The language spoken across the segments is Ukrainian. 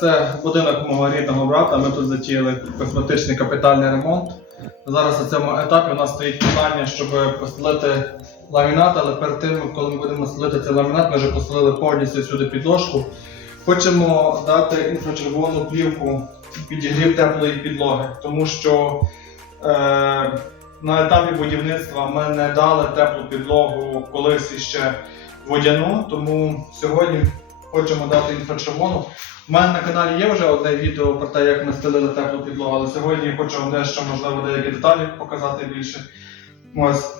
Це будинок мого рідного брата. Ми тут затіяли косметичний капітальний ремонт. Зараз на цьому етапі у нас стоїть питання, щоб постелити ламінат, але перед тим, коли ми будемо стелити цей ламінат, ми вже постелили повністю сюди підложку. Хочемо дати інфрачервону плівку підігрів теплої підлоги, тому що е, на етапі будівництва ми не дали теплу підлогу колись іще водяну, тому сьогодні хочемо дати інфрачервону. У мене на каналі є вже одне відео про те, як ми стелили теплу підлогу, але сьогодні я хочу вам дещо, можливо, деякі деталі показати більше. Ось.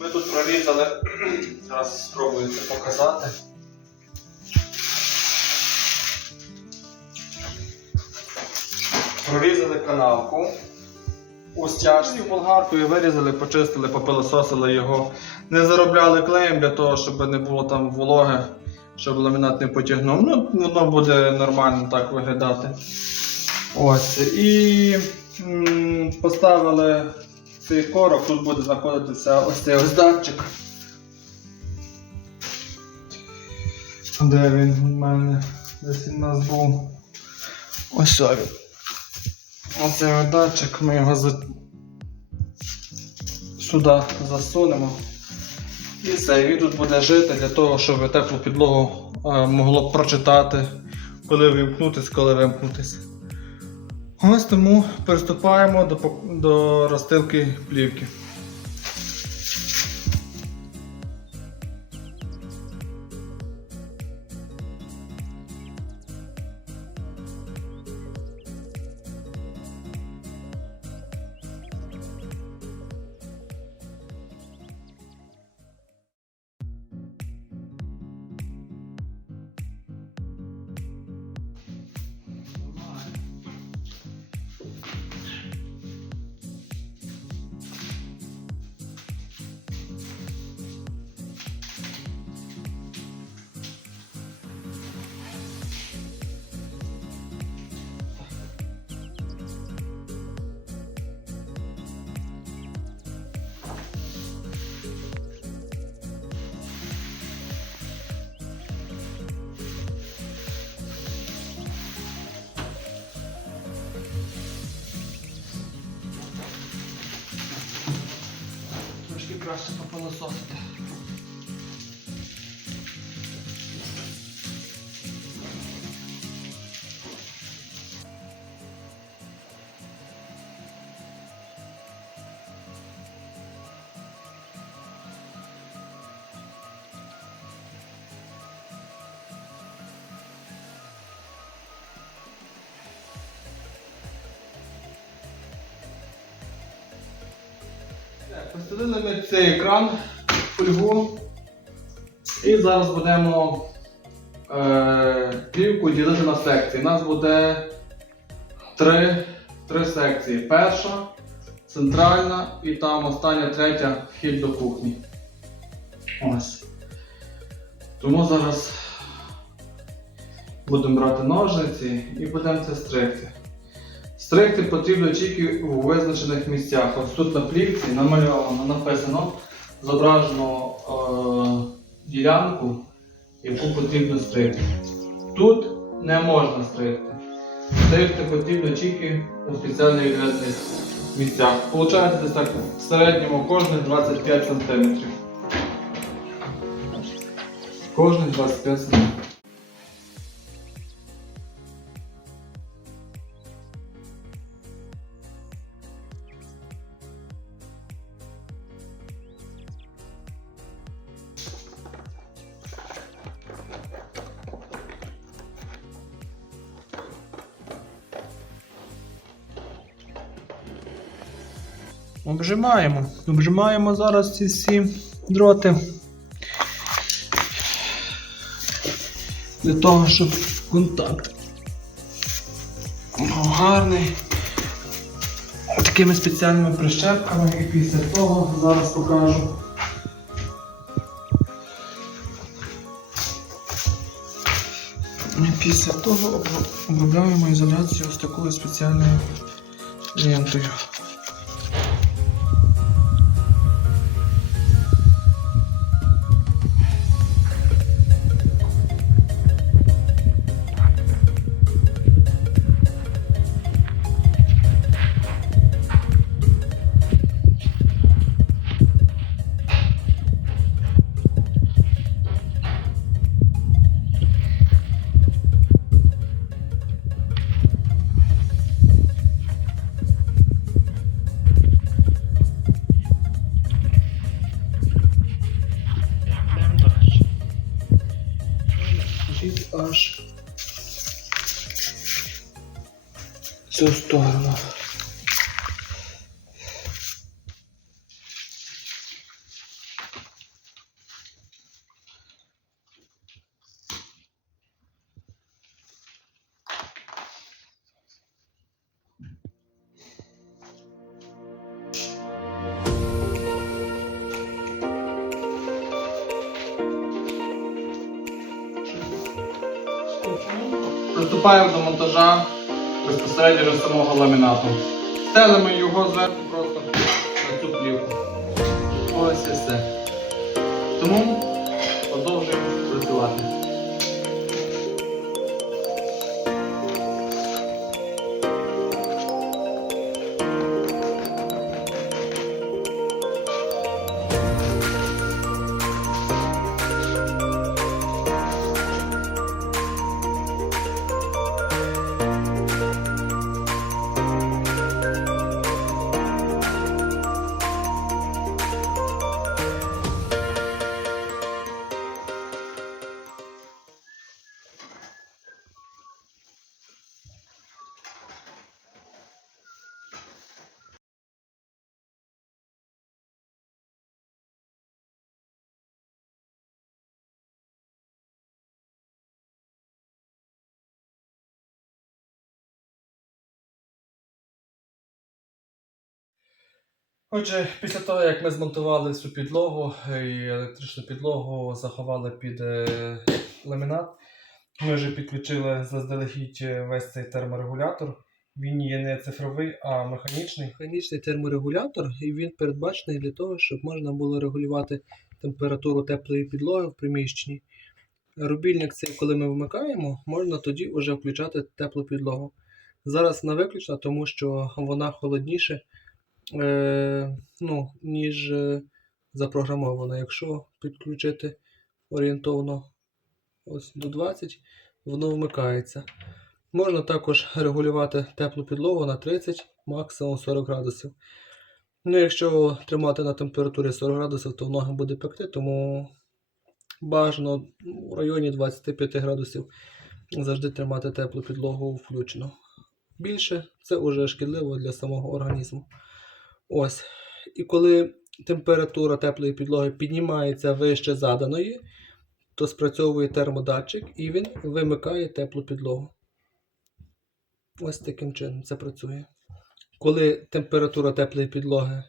Ми тут прорізали, зараз спробую це показати. Прорізали канавку у стяжці болгаркою, вирізали, почистили, попилососили його. Не заробляли клеєм для того, щоб не було там вологи, щоб ламінат не потягнув. Ну, воно буде нормально так виглядати. Ось. І м, поставили цей корок, тут буде знаходитися ось цей ось датчик. Де він у мене? Десь він у нас був. Ось він. Ось датчик, ми його за... сюди засунемо. І все, він тут буде жити для того, щоб теплу підлогу е, могло прочитати, коли вимкнутись, коли вимкнутись. Ось тому приступаємо до, до розстилки плівки. Краще попилососити. Постелили ми цей екран, фольгу. І зараз будемо е, плівку ділити на секції. У нас буде три, три секції. Перша, центральна і там остання третя вхід до кухні. Ось. Тому зараз будемо брати ножниці і будемо це стригти. Стригти потрібно тільки у визначених місцях. Ось тут на плівці намальовано, написано, зображено е, ділянку, яку потрібно стригти. Тут не можна стригти. Стригти потрібно тільки у спеціально відведених місцях. Получається так в середньому кожних 25 см. Кожних 25 см. Обжимаємо. Обжимаємо зараз ці всі дроти. Для того, щоб контакт був гарний. Такими спеціальними прищепками і після того зараз покажу. І Після того обробляємо ізоляцію ось такою спеціальною лентою. під аж цю сторону. Приступаємо до монтажа безпосередньо вже самого ламінату. Стелимо його зверху просто на цю плівку. Ось і все. Тому продовжуємо працювати. Отже, після того, як ми змонтували всю підлогу е, і електричну підлогу заховали під е, ламінат, ми вже підключили заздалегідь е, весь цей терморегулятор. Він є не цифровий, а механічний. Механічний терморегулятор, і він передбачений для того, щоб можна було регулювати температуру теплої підлоги в приміщенні. Рубільник цей, коли ми вмикаємо, можна тоді вже включати теплу підлогу. Зараз вона виключена, тому що вона холодніше е, ну, ніж е, запрограмовано. Якщо підключити орієнтовно ось до 20, воно вмикається. Можна також регулювати теплу підлогу на 30, максимум 40 градусів. Ну, якщо тримати на температурі 40 градусів, то ноги буде пекти, тому бажано в районі 25 градусів завжди тримати теплу підлогу включено. Більше це вже шкідливо для самого організму. Ось. І коли температура теплої підлоги піднімається вище заданої, то спрацьовує термодатчик і він вимикає теплу підлогу. Ось таким чином це працює. Коли температура теплої підлоги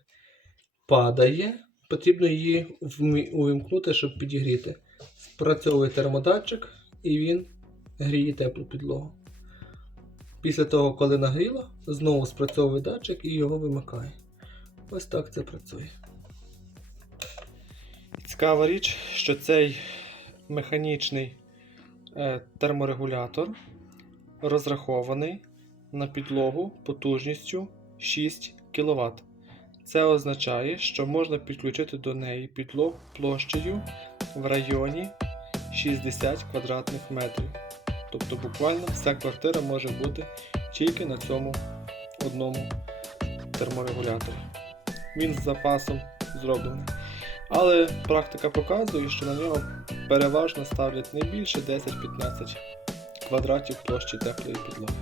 падає, потрібно її увімкнути, щоб підігріти. Спрацьовує термодатчик і він гріє теплу підлогу. Після того, коли нагріло, знову спрацьовує датчик і його вимикає. Ось так це працює. Цікава річ, що цей механічний е, терморегулятор розрахований на підлогу потужністю 6 кВт. Це означає, що можна підключити до неї підлогу площею в районі 60 квадратних метрів. Тобто буквально вся квартира може бути тільки на цьому одному терморегуляторі. Він з запасом зроблений. Але практика показує, що на нього переважно ставлять не більше 10-15 квадратів площі теплої підлоги.